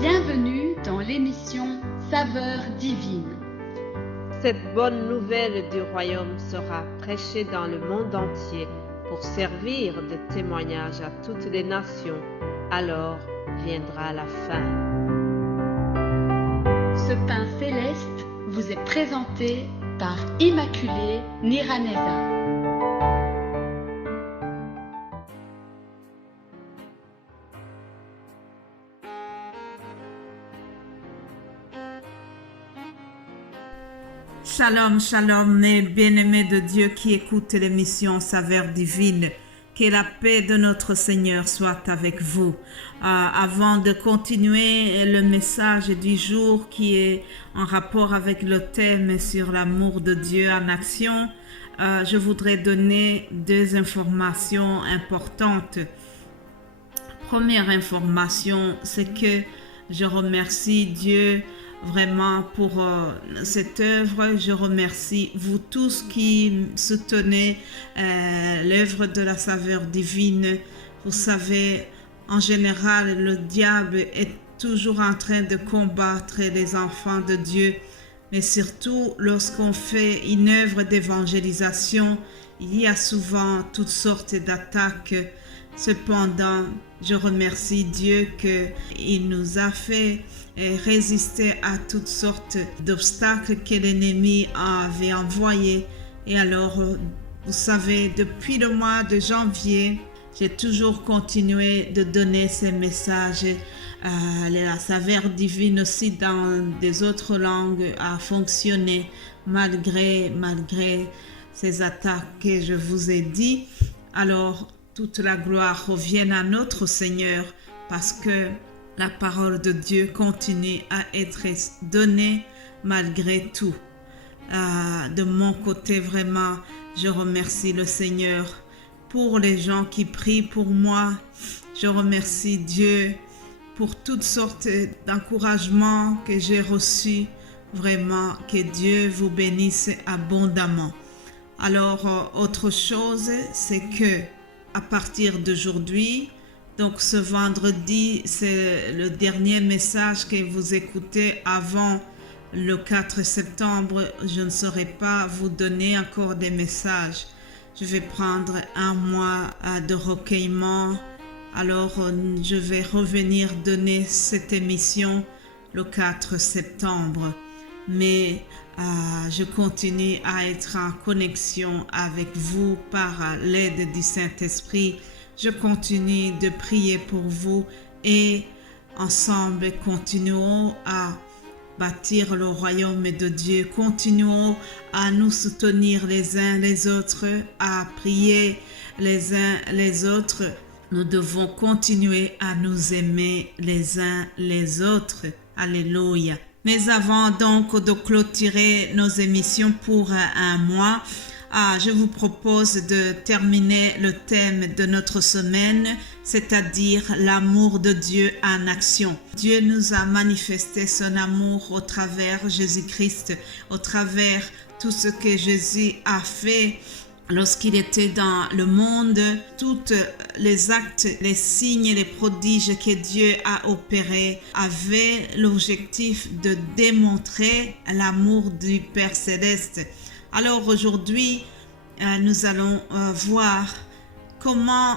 Bienvenue dans l'émission Saveurs divines. Cette bonne nouvelle du royaume sera prêchée dans le monde entier pour servir de témoignage à toutes les nations. Alors viendra la fin. Ce pain céleste vous est présenté par Immaculée Niraneza. Shalom, shalom, mes bien-aimés de Dieu qui écoutent l'émission Saveurs divines. Que la paix de notre Seigneur soit avec vous. Avant de continuer le message du jour qui est en rapport avec le thème sur l'amour de Dieu en action, je voudrais donner deux informations importantes. Première information, c'est que je remercie Dieu vraiment pour cette œuvre. Je remercie vous tous qui soutenez l'œuvre de la saveur divine. Vous savez, en général, le diable est toujours en train de combattre les enfants de Dieu, mais surtout lorsqu'on fait une œuvre d'évangélisation, il y a souvent toutes sortes d'attaques. Cependant, je remercie Dieu qu'il nous a fait résister à toutes sortes d'obstacles que l'ennemi avait envoyés. Et alors, vous savez, depuis le mois de janvier, j'ai toujours continué de donner ces messages. La saveur divine aussi dans des autres langues a fonctionné malgré ces attaques que je vous ai dit. Alors, toute la gloire revienne à notre Seigneur parce que la parole de Dieu continue à être donnée malgré tout. De mon côté, vraiment, je remercie le Seigneur pour les gens qui prient pour moi. Je remercie Dieu pour toutes sortes d'encouragements que j'ai reçus. Vraiment, que Dieu vous bénisse abondamment. Alors, autre chose, c'est que à partir d'aujourd'hui, donc ce vendredi, c'est le dernier message que vous écoutez avant le 4 septembre. Je ne saurais pas vous donner encore des messages. Je vais prendre un mois de recueillement. Alors, je vais revenir donner cette émission le 4 septembre. Mais je continue à être en connexion avec vous par l'aide du Saint-Esprit. Je continue de prier pour vous et ensemble continuons à bâtir le royaume de Dieu. Continuons à nous soutenir les uns les autres, à prier les uns les autres. Nous devons continuer à nous aimer les uns les autres. Alléluia. Mais avant donc de clôturer nos émissions pour un mois, je vous propose de terminer le thème de notre semaine, c'est-à-dire l'amour de Dieu en action. Dieu nous a manifesté son amour au travers Jésus-Christ, au travers tout ce que Jésus a fait lorsqu'il était dans le monde. Tous les actes, les signes, les prodiges que Dieu a opérés avaient l'objectif de démontrer l'amour du Père Céleste. Alors aujourd'hui, nous allons voir comment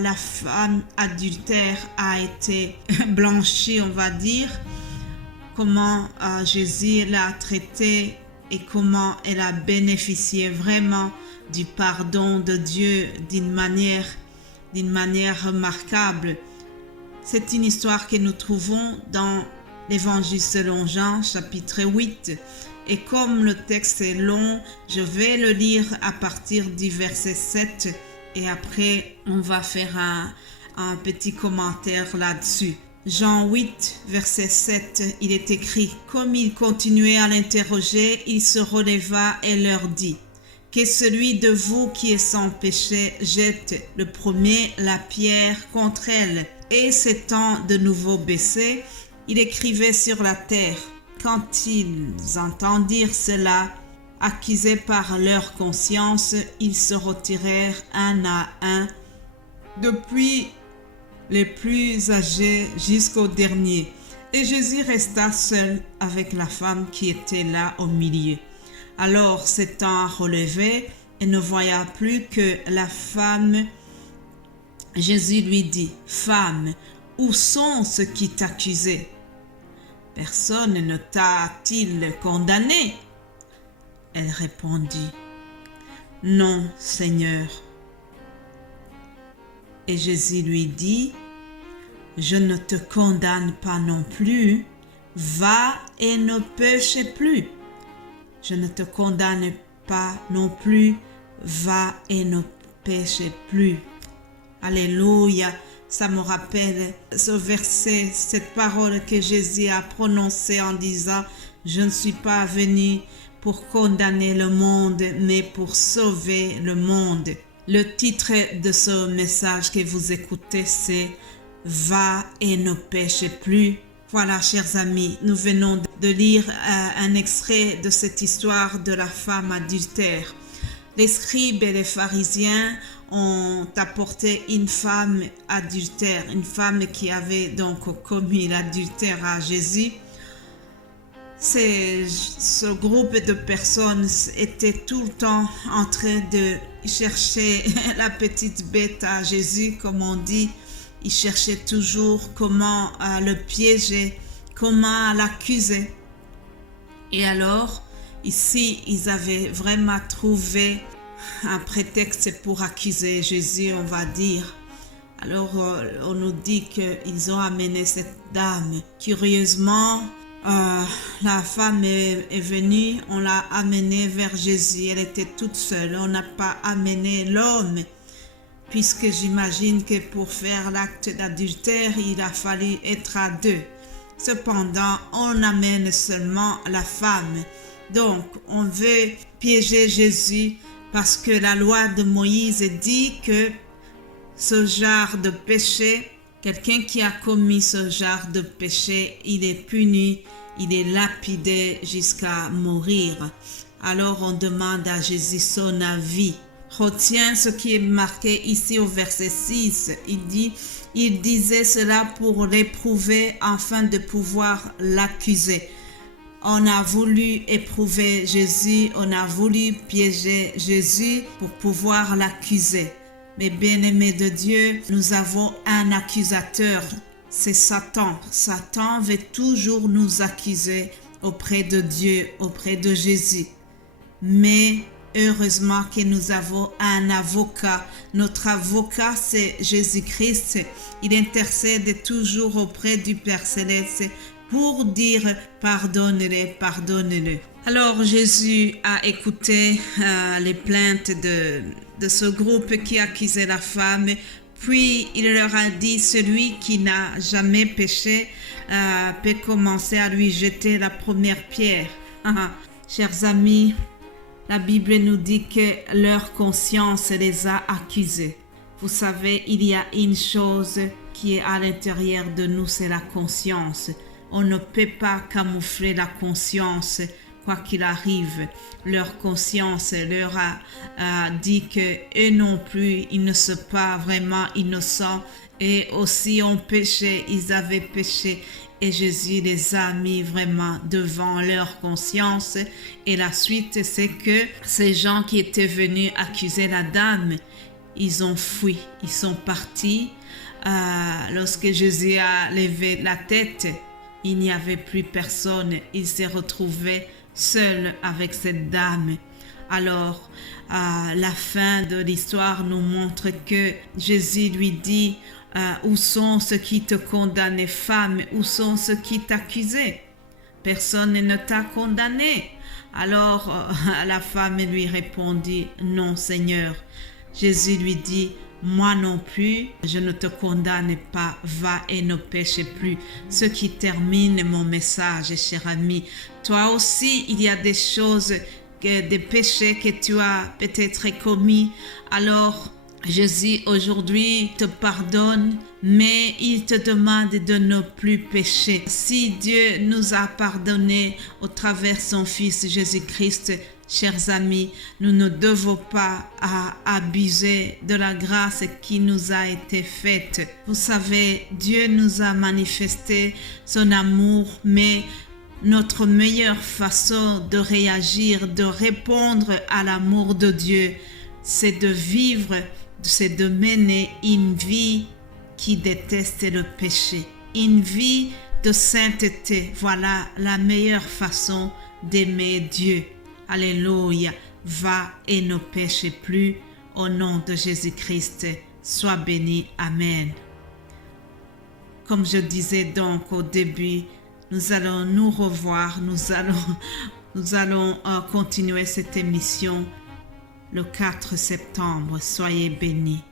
la femme adultère a été blanchie, on va dire, comment Jésus l'a traitée et comment elle a bénéficié vraiment du pardon de Dieu d'une manière remarquable. C'est une histoire que nous trouvons dans l'Évangile selon Jean, chapitre 8. Et comme le texte est long, je vais le lire à partir du verset 7 et après on va faire un petit commentaire là-dessus. Jean 8, verset 7, il est écrit: comme il continuait à l'interroger, il se releva et leur dit: que celui de vous qui est sans péché jette le premier la pierre contre elle. Et s'étant de nouveau baissé, il écrivait sur la terre. Quand ils entendirent cela, accusés par leur conscience, ils se retirèrent un à un, depuis les plus âgés jusqu'au dernier. Et Jésus resta seul avec la femme qui était là au milieu. Alors s'étant relevé et ne voyant plus que la femme, Jésus lui dit, « Femme, où sont ceux qui t'accusaient? Personne ne t'a-t-il condamné ?» Elle répondit, « Non, Seigneur. » Et Jésus lui dit, « Je ne te condamne pas non plus. Va et ne péche plus. » Je ne te condamne pas non plus. Va et ne péche plus. Alléluia. Ça me rappelle ce verset, cette parole que Jésus a prononcée en disant, « Je ne suis pas venu pour condamner le monde, mais pour sauver le monde. » Le titre de ce message que vous écoutez, c'est « Va et ne péche plus ». Voilà, chers amis, nous venons de lire un extrait de cette histoire de la femme adultère. Les scribes et les pharisiens ont apporté une femme adultère, une femme qui avait donc commis l'adultère à Jésus. Ce groupe de personnes était tout le temps en train de chercher la petite bête à Jésus, comme on dit. Ils cherchaient toujours comment le piéger, comment l'accuser. Et alors, ici, ils avaient vraiment trouvé un prétexte pour accuser Jésus, on va dire. Alors, on nous dit qu'ils ont amené cette dame. Curieusement, la femme est venue, on l'a amenée vers Jésus. Elle était toute seule, on n'a pas amené l'homme. Puisque j'imagine que pour faire l'acte d'adultère, il a fallu être à deux. Cependant, on amène seulement la femme. Donc, on veut piéger Jésus parce que la loi de Moïse dit que ce genre de péché, quelqu'un qui a commis ce genre de péché, il est puni, il est lapidé jusqu'à mourir. Alors, on demande à Jésus son avis. Retiens ce qui est marqué ici au verset 6. Il dit, il disait cela pour l'éprouver afin de pouvoir l'accuser. On a voulu éprouver Jésus, on a voulu piéger Jésus pour pouvoir l'accuser. Mais bien-aimés de Dieu, nous avons un accusateur, c'est Satan. Satan veut toujours nous accuser auprès de Dieu, auprès de Jésus. Mais heureusement que nous avons un avocat. Notre avocat, c'est Jésus-Christ. Il intercède toujours auprès du Père Céleste pour dire « pardonne-le, pardonne-le ». Alors Jésus a écouté les plaintes de ce groupe qui accusait la femme. Puis il leur a dit « Celui qui n'a jamais péché peut commencer à lui jeter la première pierre. » Chers amis, la Bible nous dit que leur conscience les a accusés. Vous savez, il y a une chose qui est à l'intérieur de nous, c'est la conscience. On ne peut pas camoufler la conscience, quoi qu'il arrive. Leur conscience leur a dit qu'eux non plus, ils ne sont pas vraiment innocents. Et aussi ont péché, ils avaient péché. Et Jésus les a mis vraiment devant leur conscience. Et la suite, c'est que ces gens qui étaient venus accuser la dame, ils ont fui, ils sont partis. Lorsque Jésus a levé la tête, il n'y avait plus personne. Il s'est retrouvé seul avec cette dame. Alors, la fin de l'histoire nous montre que Jésus lui dit « Où sont ceux qui te condamnaient, femme? Où sont ceux qui t'accusaient? Personne ne t'a condamné. » Alors, la femme lui répondit « Non, Seigneur. » Jésus lui dit « Moi non plus, je ne te condamne pas. Va et ne péche plus. » Ce qui termine mon message, cher ami. Toi aussi, il y a des choses, des péchés que tu as peut-être commis. Alors, Jésus aujourd'hui te pardonne, mais il te demande de ne plus pécher. Si Dieu nous a pardonné au travers de son Fils Jésus-Christ, Chers amis, nous ne devons pas abuser de la grâce qui nous a été faite. Vous savez, Dieu nous a manifesté son amour, mais notre meilleure façon de réagir, de répondre à l'amour de Dieu, c'est de vivre, c'est de mener une vie qui déteste le péché. Une vie de sainteté, voilà la meilleure façon d'aimer Dieu. Alléluia, va et ne péche plus au nom de Jésus-Christ. Sois béni. Amen. Comme je disais donc au début, nous allons nous revoir, nous allons continuer cette émission le 4 septembre. Soyez bénis.